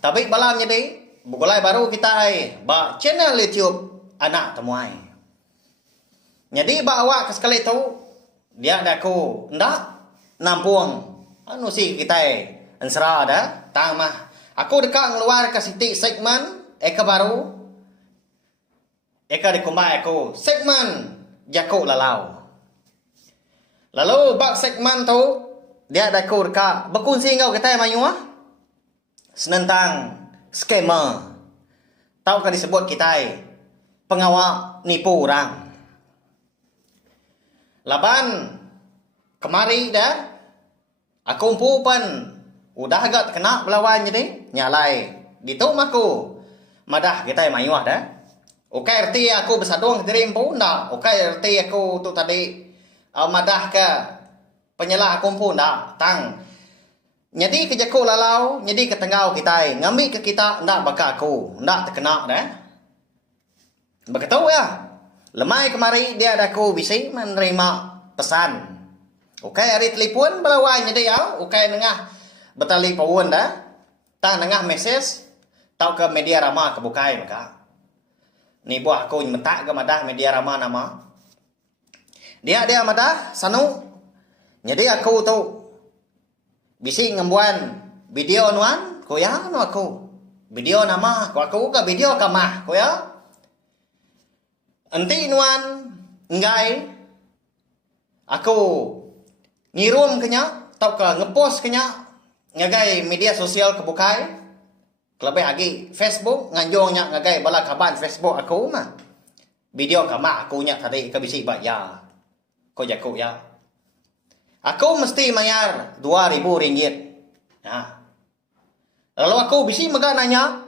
Tapi balam jadi bukulai baru kita ba channel YouTube anak temuai. Jadi ba awak sekali tu dia ada ku ndak nampung anu si kita ansra dah tang mah. Aku dekat ngeluar ke siti segmen eka baru eka dikumbai aku segmen Jako Lalau. Lalu bak segmen tu dia ada ku dekat berkongsi ngau kita mayuah senentang skema. Tahu kan disebut kita pengawak nipu orang. Laban kemari dah aku umpupan udah agak kena belawan jadi nyalai ditu maku madah kita mayuah dah. Okai erti aku bersadung diri empu ndak. Okai erti aku tu tadi madah ke penyelah aku pun ndak tang. Jadi ke Jako Lalau, jadi ke tengau kita ngambil ke kita ndak baka aku ndak terkena dah. Begitu ya. Lemai kemari dia ada aku bisi menerima pesan. Okai hari telefon belawan jadi ya. Okai nengah betali pawon dah. Tang nengah mesej tau ke media rama kebukai maka. Ni buah aku mentak ke madah media rama nama. Dia madah sanu. Jadi aku tu bisi ngembuan video nuan ko ya nu aku. Video nama ko aku ke video kamah ko ya. Enti nuan ngai aku ngirum kenya tau ke ngepost kenya ngagai media sosial kebukai. Kelebih lagi Facebook nganjongnya ngagai bala kaban Facebook aku mah. Video kamah aku nya tadi ke bisi ba ya. Ko Jako ya. Aku mesti bayar RM2,000. Ya. Lalu aku bisi mega nanya,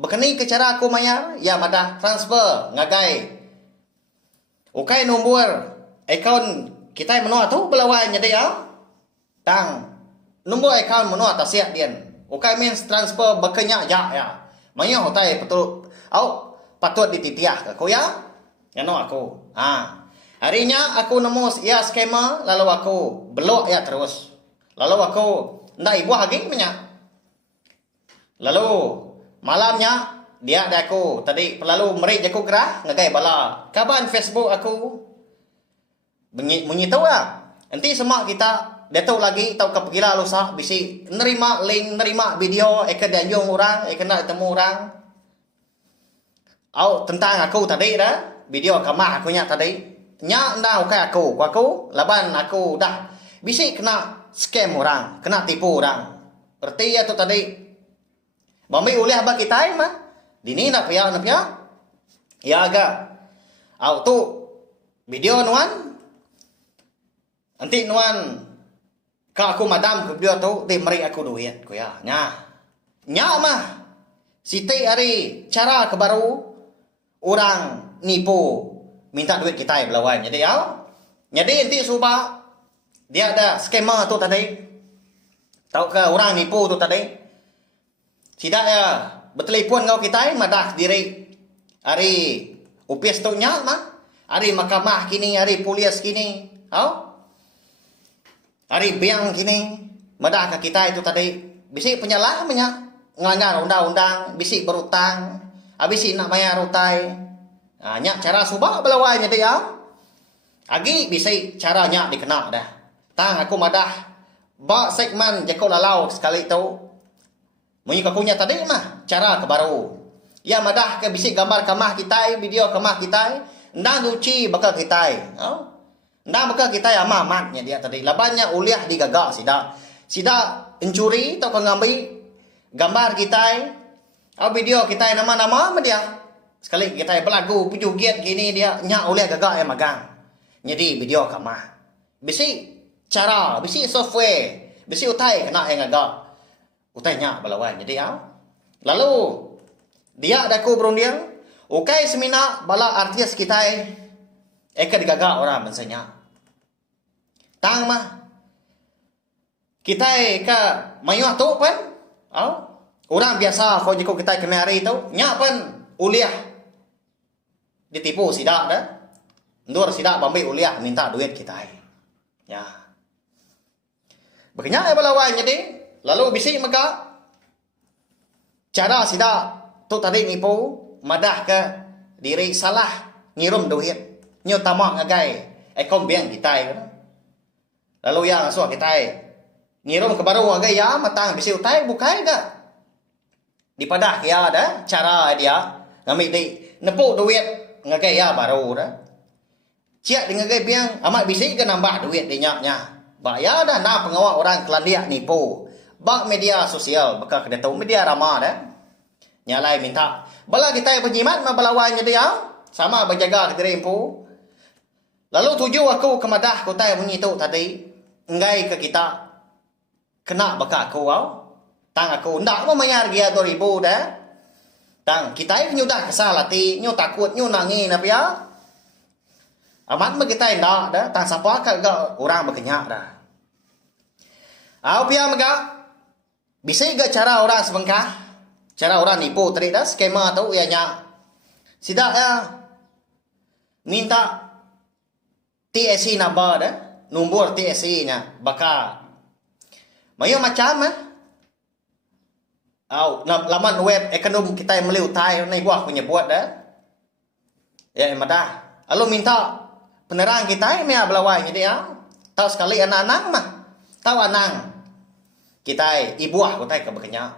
"Bekeni ke cara aku bayar?" Ya madah transfer ngagai. Okai nombor akaun kita menua tu belawan jadi ya. Tang nombor akaun menua tak siap dia. Okai means transfer bekenya ya. Maya hotai betul. Au patut dititiah ke ko ya? Ya no aku. Harinya aku nemu ya skema lalu aku belok ya terus. Lalu aku ndak ibu lagi banyak. Lalu malamnya dia ada aku tadi lalu meri aku gerah ngagai bala kaban Facebook aku bunyi tahu ya. Nanti semua kita Datuk lagi tahu ke pergi lalu sah bisi nerima link nerima video eka danjung orang eka nak temu orang. Au tentang aku tadi dah video kamah aku nya tadi. Nya ndak okay aku laban aku dah bisi kena scam orang, kena tipu orang. Berarti ya tu tadi. Bami ulih ba kita mah. Dini nak pia. Ya agak. Au tu video nuan. Nanti nuan ka aku madam ke video tu dia meri aku duit ko ya. Nya mah. Siti hari cara kebaru orang nipu minta duit kita belawan. Jadi ya. Jadi nanti subah dia ada skema tu tadi. Tahu ke orang nipu tu tadi. Tidak ya bertelepon kau kita madah diri hari UPS tu nya mah. Hari mahkamah kini, hari polis kini. Hari bank kini madah ke kita itu tadi. Bisi penyalah ngelanggar undang-undang, bisi berutang, habis nak bayar utai. Nyak cara subah belawan jadi ya. Agi bisi caranya dikena dah. Tang aku madah ba segmen Jako Lalau sekali tu. Munyi kakunya tadi mah cara kebaru. Ya madah ke bisi gambar kamah kita, video kamah kita, ndang duci bakal kita. Ndang bakal kita ya mamatnya dia tadi. Labannya uliah digagak sida mencuri atau ngambil gambar kita, video kita nama-nama dia. Sekali kita berlagu pujugiat gini dia nyak uliah gagak yang magang. Jadi video kamah. Bisi cara, bisi software, bisi utai kena yang agak. Utainya balawan jadi ya. Lalu dia ada ku berunding. Ukai semina bala artis kita eka digagak orang bensanya. Tang mah. Kita eka mayuh tu pun. Orang biasa kau jika kita kena hari tu. Nyak pun uliah. Ditipu sidak dah. Ndur sidak bambil uliah minta duit kita. Ya. Begini balawan jadi. Lalu bisi maka cara sida tu tadi nipu madah ke diri salah ngirum duit nyo tamak ngagai kom biang kita lalu yang suah kita ngirum ke baru ngagai ya matang bisi utai bukai ga dipadah ya ada cara dia ngambil di nepuk duit ngagai ya baru dah ciak dengan ngagai biang amat bisi ke nambah duit di nyaknya bayar dah na pengawal orang kelandiak nipu bak media sosial bakal kena tahu media ramah dah nyalai minta bala kita penjimat mabalawannya dia sama berjaga ke diri empu lalu tuju aku kemadah kota yang bunyi tu tadi engai ke kita kena bakal aku tang aku ndak mau mayar dia 2000 dah tang kita nyu dah kesal hati nyu takut nyu nangis apa ya amat mah kita ndak dah tang sapa ka orang berkenyak dah au pia maga bisa ga cara orang sebengkah cara orang nipu tadi dah skema tu ianya sidak ya minta TSC number dah nombor TSC nya baka mayo macam au laman web ekonom kita yang meliu tai nei buah punya buat dah ya madah lalu minta penerang kita ni belawai jadi ya tahu sekali anak-anak mah tahu anang kita ibuah kita ke berkenyak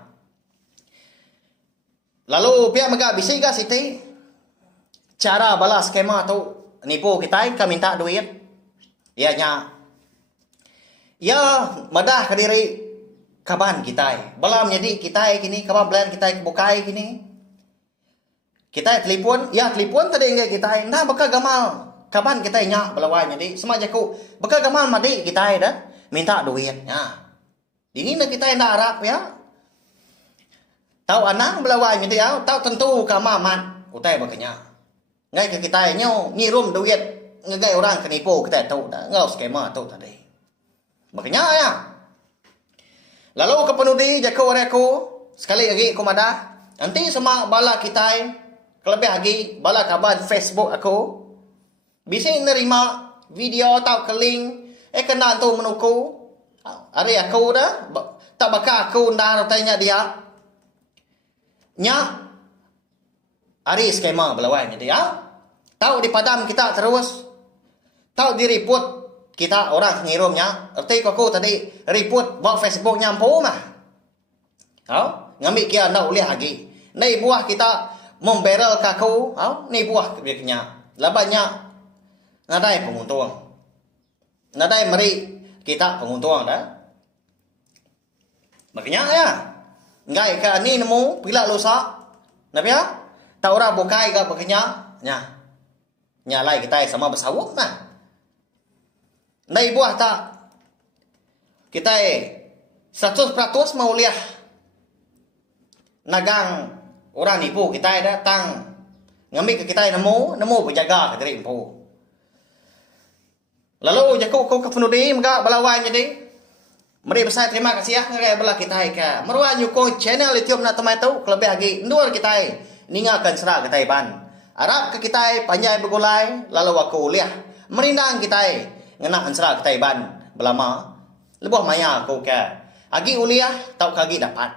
lalu pihak mega bisi ga siti cara balas skema tu nipu kita ka minta duit ya nya ya madah ke diri kaban kita balam jadi kita kini kaban plan kita bukai kini kita telepon ya telepon tadi enggak kita nah bakal gamal kaban kita nya belawai jadi semaja ku bakal gamal madi kita dah minta duit ya ini nak kita nak harap ya tahu anak belawai jadi ya tahu tentu kamaman utai bakanya ngai ke kita nyo ngirum duit ngegai orang kenipu kita tahu dah ngau skema tu tadi makanya ya lalu ke penudi jako aku sekali lagi aku madah nanti semua bala kita kelebih lagi bala kabar Facebook aku bisa nerima video tau ke link kena tu menuku hari aku dah tak bakal aku ndak tanya dia nya hari skema belawai dia tahu di padam kita terus tahu di report kita orang ngirumnya erti aku tadi report buat Facebook nyampu mah ngambil kia ndak boleh lagi nei buah kita membarrel kaku nei buah kebeknya labanya nadai penguntung nadai meri kita penguntung dah makanya ya ngai ka ni nemu pila lusa nabi ya tahu ora bukai ga bekenya nya lai kita sama bersawuk mah nei buah tak kita 100% mau liah nagang orang nipu kita datang ngambil ke kita nemu berjaga ke diri empu lalu jaku kau ke penudi mga balawai jadi mari besar terima kasih ya ngai bala kita ka meruan nyukong channel YouTube na tamay tu kelebih lagi nduar kita ningakan serah kita ban arab ke kita panjai begulai lalu aku liah merindang kita ngena ansra kita ban belama lebuh maya aku ke agi uliah tau kagi dapat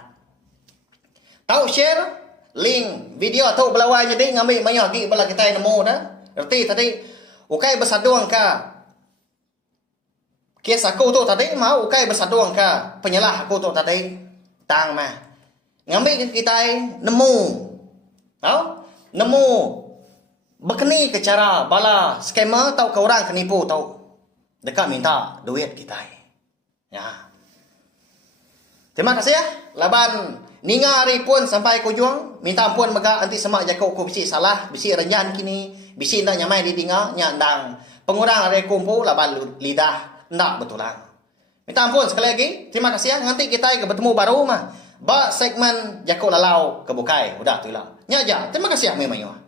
tau share link video tu belawai jadi ngambil maya agi bala kita nemu dah erti tadi ukai bersaduang ka kes aku tu tadi mau ukai bersaduang ka penyalah aku tu tadi tang mah ngambil kita nemu tau nemu bekeni ke cara bala scammer tau ke orang kenipu tau dekat minta duit kita ya terima kasih ya laban ninga hari pun sampai kujung minta ampun mega anti semak jakau ku bisi salah bisi renyan kini bisi ndak nyamai di dinga nyandang pengurang hari kumpul laban lidah ndak betulan minta ampun sekali lagi terima kasih ya nanti kita bertemu baru mah ba segmen jakau lalau kebukai udah tu lah nya aja terima kasih ya memang